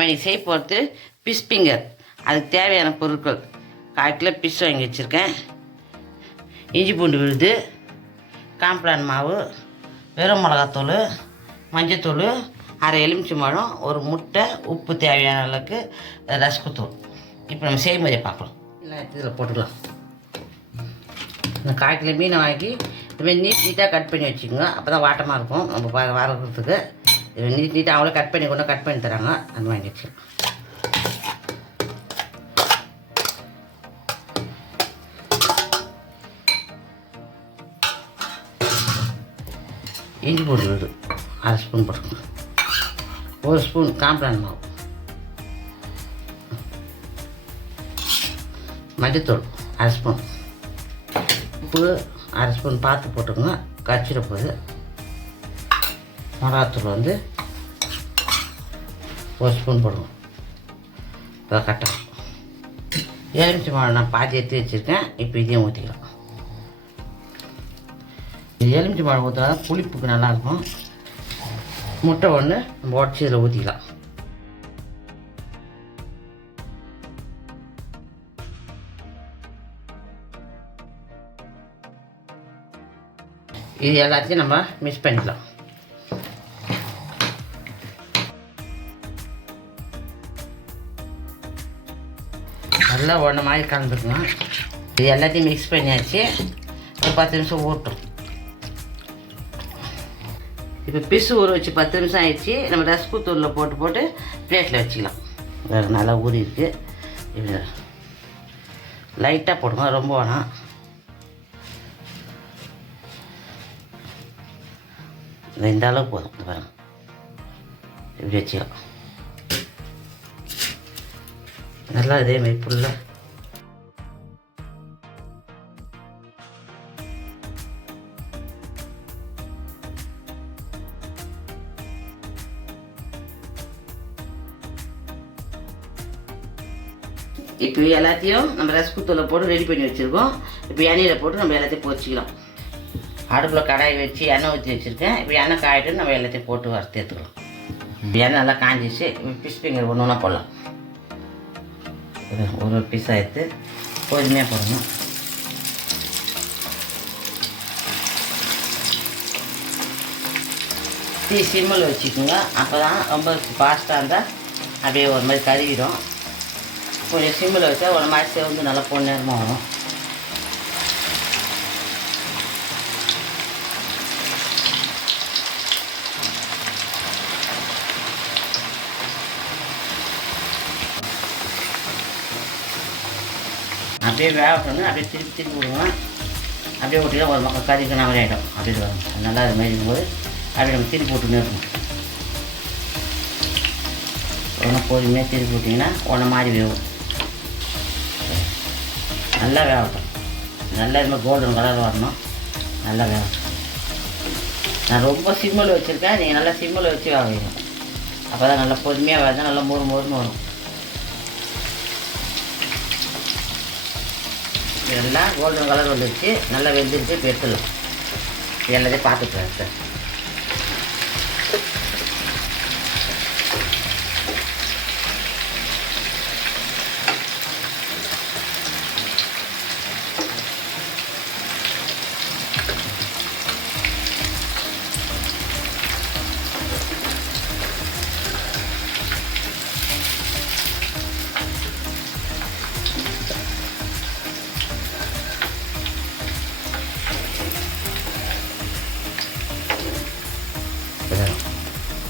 நம்ம இன்றைக்கி செய்ய போகிறது ஃபிஷ் ஃபிங்கர். அதுக்கு தேவையான பொருட்கள் 1/4 கிலோ ஃபிஷ் வாங்கி வச்சுருக்கேன், இஞ்சி பூண்டு விழுது, காம்ப்ளான் மாவு, வெறும் மிளகாத்தூள், மஞ்சத்தூள், அரை எலுமிச்சம்பழம், ஒரு முட்டை, உப்பு தேவையான அளவுக்கு, ரஸ்குத்தூள். இப்போ நம்ம செய்முறையை பார்க்கலாம். எல்லாம் எடுத்து இதில் போட்டுக்கலாம். இந்த 1/4 கிலோ மீனை வாங்கி இதுமாதிரி நீட்டாக கட் பண்ணி வச்சுக்கோங்க. அப்போ தான் வாட்டமாக இருக்கும் நம்ம வறுக்கிறதுக்கு. இது நீட்டாக அவங்களே கட் பண்ணி தராங்க, அது வாங்கி வச்சுக்கலாம். இஞ்சி பூண்டு விழுது 1/2 ஸ்பூன் போட்டுக்கோங்க. 1 ஸ்பூன் காம்ப்ளான் மாவு, மஞ்சத்தூள் 1/2 ஸ்பூன், உப்பு 1/2 ஸ்பூன் பார்த்து போட்டுக்கோங்க, கச்சிட போகுது. மிளகாத்தூள் 1 ஸ்பூன் போடுவோம், இப்போ கரெக்டாக. எலுமிச்சை மாவு நான் பாதி எடுத்து வச்சுருக்கேன், இப்போ இதையும் ஊற்றிக்கலாம். எலுமிச்சை மாவு ஊற்றினா புளிப்புக்கு நல்லாயிருக்கும். முட்டை ஒன்று நம்ம உடச்சி இதில் ஊற்றிக்கலாம். இது எல்லாத்தையும் நம்ம மிக்ஸ் பண்ணிக்கலாம். நல்லா ஒன்று மாதிரி கலந்துக்கணும். இது எல்லாத்தையும் மிக்ஸ் பண்ணியாச்சு. ஒரு 10 நிமிஷம் ஊட்டும். இப்போ பிசு ஊற வச்சு 10 நிமிஷம் ஆயிடுச்சு. நம்ம ரஸ்குத்தூளில் போட்டு பிளேட்டில் வச்சுக்கலாம். வேறு நல்லா ஊறி இருக்குது. இது லைட்டாக போடுங்க, ரொம்ப வேணாம். இந்த அளவுக்கு போதும். பாருங்க, இப்படி வச்சுக்கலாம். நல்லா இதேமாதிரி ஃபுல்லாக இப்போ எல்லாத்தையும் நம்ம ரஸ்குத்தூளை போட்டு ரெடி பண்ணி வச்சுருக்கோம். இப்போ எண்ணெயில் போட்டு நம்ம எல்லாத்தையும் பொரிச்சிக்கலாம். அடுப்பில் கடாய் வச்சு எண்ணெய் ஊற்றி வச்சுருக்கேன். இப்போ எண்ணெய் காயிட்டு நம்ம எல்லாத்தையும் போட்டு வறுத்து எடுத்துக்கலாம். எண்ணெய் நல்லா காஞ்சிச்சு. ஃபிஷ் ஃபிங்கர் ஒன்று ஒன்றா போடலாம். ஒரு பீஸாக எடுத்து பொறுமையாக போடணும். டீ சிம்மில் வச்சுக்கோங்க. அப்போ தான் ரொம்ப ஃபாஸ்ட்டாக இருந்தால் அப்படியே ஒரு மாதிரி கருவிடும். கொஞ்சம் சிம்மில் வச்சா ஒரு மாதிரி சேர்ந்து நல்லா பொன்னேரமாக வரும். அப்படியே வேகட்டணும். அப்படியே திருப்பி விடுவோம். அப்படியே விட்டினா ஒரு பக்கம் கறிக்கு நாங்களே ஆகிடும். அப்படி வரும். நல்லா அது மாதிரி இருக்கும்போது அப்படியே நம்ம திருப்பி விட்டுன்னு இருக்கணும். ஒன்று பொறுமையாக திருப்பி விட்டிங்கன்னா ஒன்று மாதிரி வேகும். நல்லா வேகட்டும். நல்லா இது மாதிரி கோல்டன் கலர் வரணும். நல்லா வேகட்டும். நான் ரொம்ப சிம்மில் வச்சுருக்கேன். நீங்கள் நல்லா சிம்மில் வச்சு வேக வைக்கணும். அப்போ தான் நல்லா பொறுமையாக வேக, நல்லா மொறுன்னு வரும். இதெல்லாம் கோல்டன் கலர் வந்துடுச்சு. நல்லா வெந்துடுச்சு. இப்போ எடுத்துடலாம். எல்லாத்தையும் பார்த்துக்கலாம் சார்.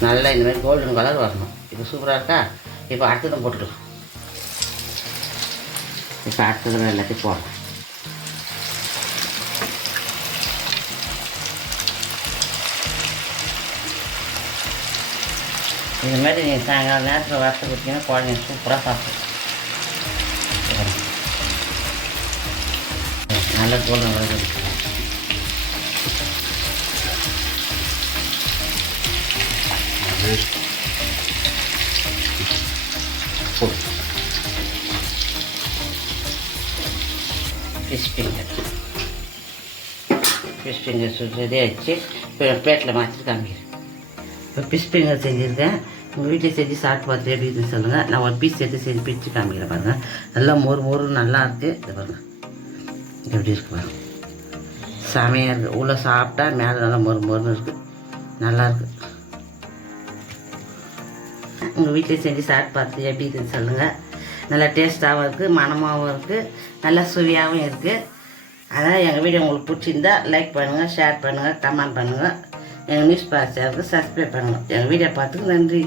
நல்லா இந்த மாதிரி கோல்டன் கலர் வரணும். இப்போ சூப்பராக இருக்கா? இப்போ அடுத்ததும் போட்டுக்கலாம். இப்போ அடுத்ததும் எல்லாத்தையும் போடலாம். இந்த மாதிரி நீங்கள் சாயங்காலம் நேரத்தில் வறுத்து கொடுத்தீங்கன்னா குழந்தைங்க சூப்பராக சாப்பிடும். நல்ல கோல்டன் கலர் இருக்குது. ஃபிஷ் ஃபிங்கர் சுடுறதே வச்சு இப்போ பிளேட்டில் மாற்றி காமிக்கிறேன். இப்போ ஃபிஷ் ஃபிங்கர் செஞ்சுருக்கேன். உங்கள் வீட்டில் செஞ்சு சாப்பிட்டு பார்த்துட்டு எப்படி இருக்குன்னு சொல்லுங்கள். நான் ஒரு பீஸ் எடுத்து செஞ்சு பிரித்து காமிக்கிறேன் பாருங்கள். நல்லா மொறு நல்லா இருக்குது. இது பாருங்கள் எப்படி இருக்குது பாருங்கள், செமையாக இருக்குது. உள்ளே சாப்பிட்டா மேலே நல்லா மொறுன்னு இருக்குது, நல்லாயிருக்கு. உங்கள் வீட்டில் செஞ்சு சாப்பிட்டு பார்த்து எப்படி இருக்குன்னு சொல்லுங்கள். நல்லா டேஸ்ட்டாகவும் இருக்குது, மணமாகவும் இருக்குது, நல்லா சுவையாகவும் இருக்குது. அதனால் எங்கள் வீடியோ உங்களுக்கு பிடிச்சிருந்தா லைக் பண்ணுங்கள், ஷேர் பண்ணுங்கள், கமெண்ட் பண்ணுங்கள். எங்கள் நியூஸ் சேனலுக்கு சப்ஸ்கிரைப் பண்ணுங்கள். எங்கள் வீடியோ பார்த்துக்கு நன்றி.